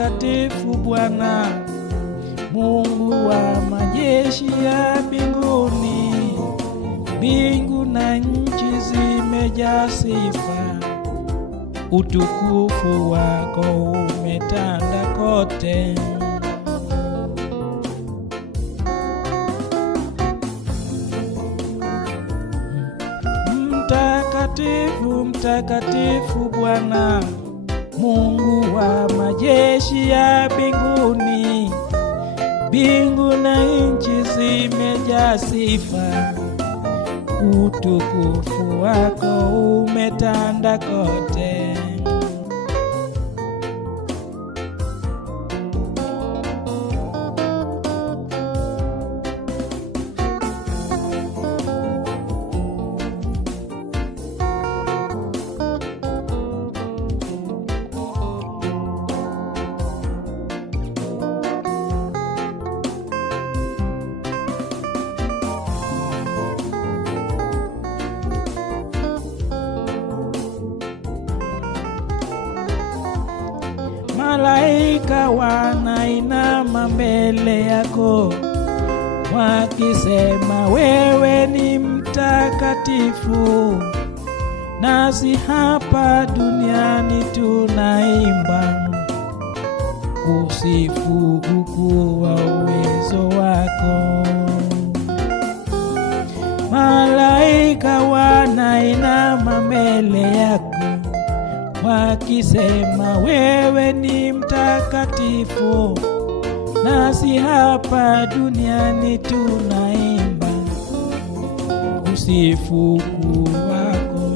mtakatifu Bwana, Mungu wa majeshi ya mbinguni. Mbingu na nchi zimejaa sifa, utukufu wako umetanda kote. Mtakatifu, mtakatifu Bwana, Mungu wa majeshi ya mbinguni. Mbingu na nchi zimejaa sifa, utukufu wako umetanda kote. Malaika wanainama mbele yako, wakisema wewe ni mtakatifu. Nasi hapa duniani tunaimba kusifu ukuu wa uwezo wako. Malaika wanainama mbele yako, wakisema wewe ni mtakatifu. Nasi hapa duniani tunaimba kusifu ukuu wako.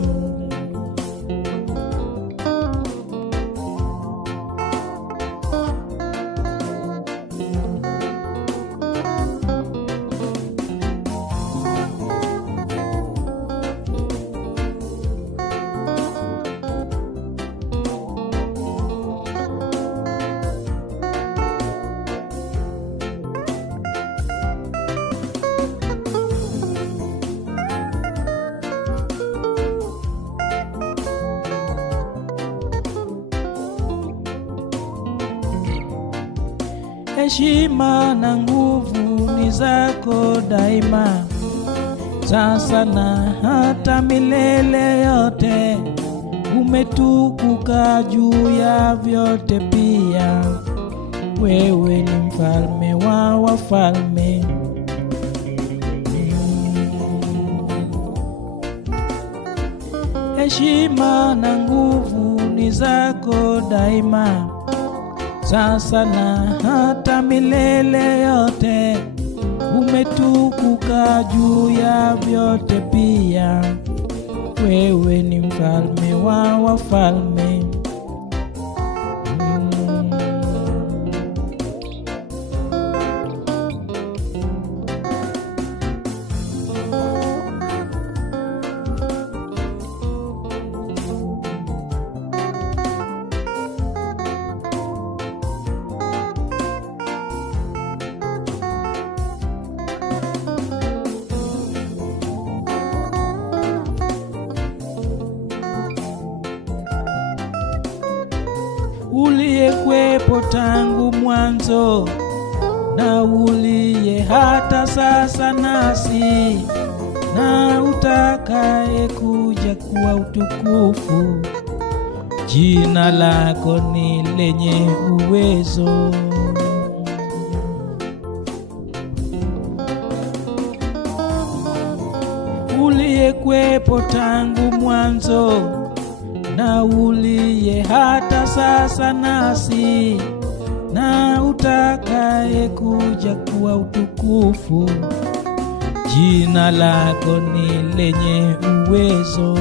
Heshima na nguvu ni zako daima, sasa na hata milele yote. Umetukuka juu ya vyote pia, wewe ni mfalme wa wafalme. Heshima na nguvu ni zako daima, sasa na hata milele yote. Umetukuka juu ya vyote pia, wewe ni mfalme wa wafalme. Uliyekuwepo tangu mwanzo, na uliye hata sasa nasi, na utakaye kuja kuwa utukufu. Jina lako ni lenye uwezo. Uliyekuwepo tangu mwanzo, na uliye hata sasa nasi, na utakaye kuja kuwa utukufu. Jina lako ni lenye uwezo.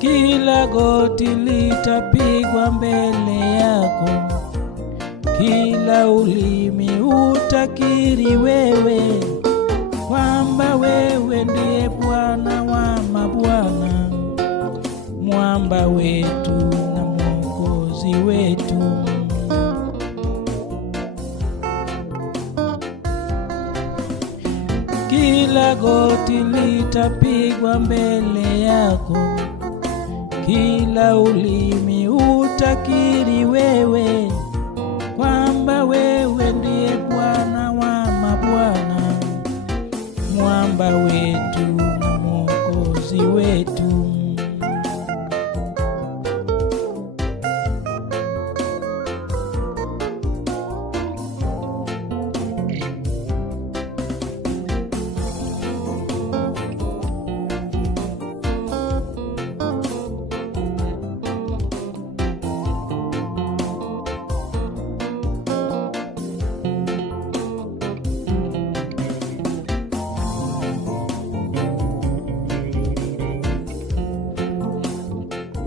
Kila goti litapigwa mbele yako, kila ulimi utakiri wewe kwamba wewe ndiye Bwana wa mabwana, mwamba wetu na Mwokozi wetu. Kila goti litapigwa mbele yako, kila ulimi utakiri wewe kwamba wewe ndiye Bwana wa mabwana, mwamba wetu na Mwokozi wetu.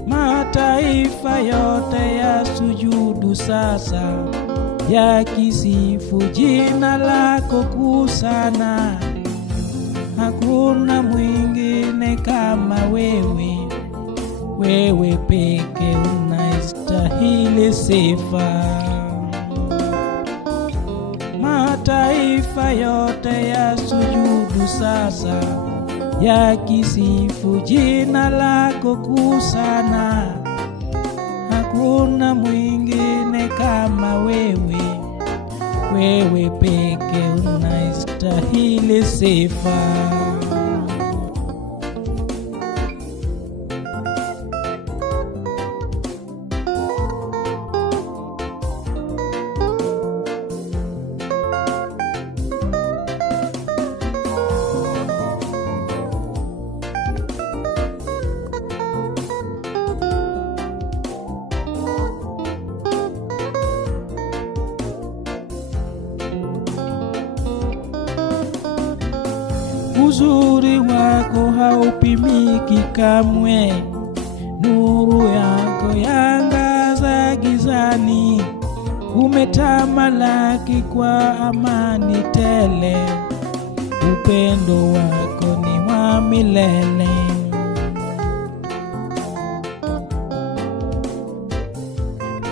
Mataifa yote ya sujudu sasa, yakisifu jina lako kuu sana. Hakuna mwingine kama wewe, wewe peke unastahili sifa. Mataifa yote ya sujudu sasa, yakisifu jina lako kuu sana. Hakuna mwingine kama wewe, wewe peke unastahili sifa. Uzuri wako haupimiki kamwe, nuru yako yaangaza gizani. Umetamalaki kwa amani tele, upendo wako ni wa milele.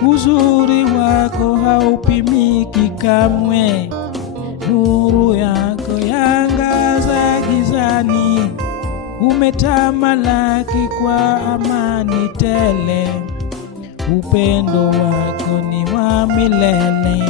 Uzuri wako haupimiki kamwe, nuru yako yaangaza gizani. Umetamalaki kwa amani tele, upendo wako ni wa milele.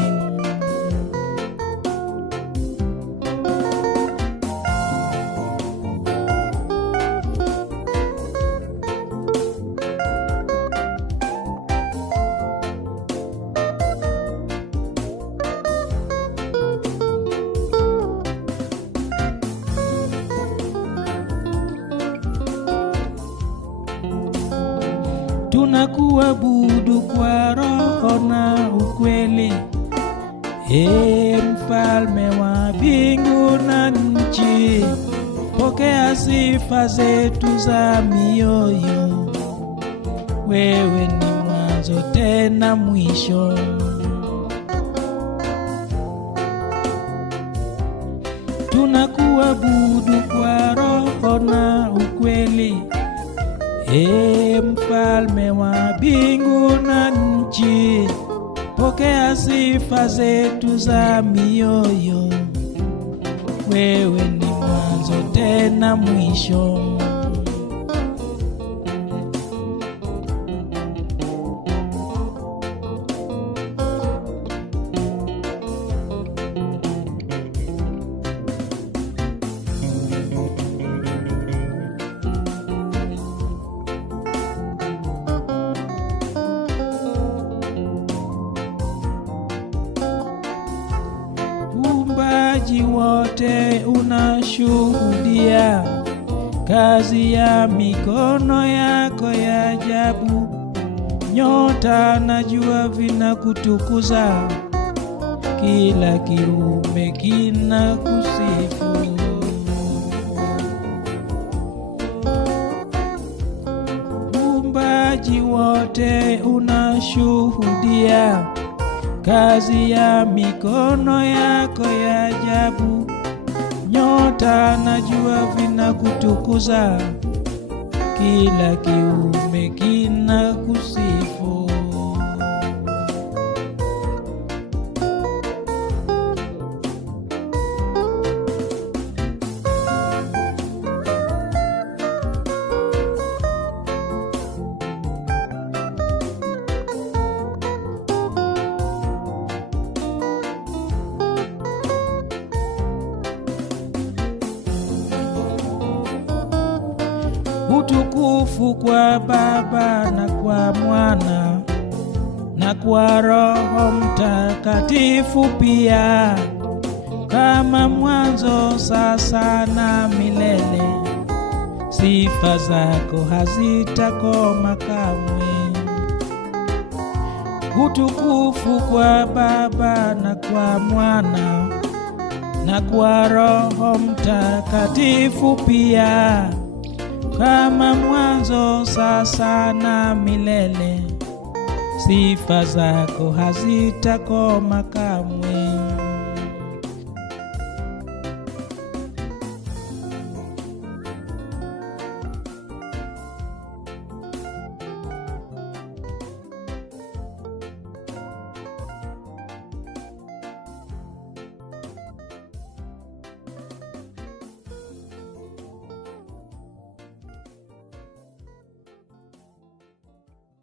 Tunakuabudu kwa roho na ukweli, Mfalme wa mbingu na nchi. Pokea sifa zetu za mioyo, wewe ni mwanzo tena mwisho. Tunakuabudu kwa roho na ukweli, Mfalme wa mbingu na nchi. Pokea sifa zetu za mioyo, wewe ni mwanzo tena mwisho. Uumbaji wote unashuhudia kazi ya mikono yako ya ajabu. Nyota na jua vinakutukuza, kila kiumbe kinakusifu. Uumbaji wote unashuhudia kazi ya mikono yako ya ajabu. Nyota na jua vinakutukuza, kila kiumbe kinakusifu. Utukufu kwa Baba na kwa Mwana na kwa Roho Mtakatifu pia, kama mwanzo, sasa na milele. Sifa zako hazitakoma kamwe. Utukufu kwa Baba na kwa Mwana na kwa Roho Mtakatifu pia, kama mwanzo, sasa na milele. Sifa zako hazitakoma kamwe.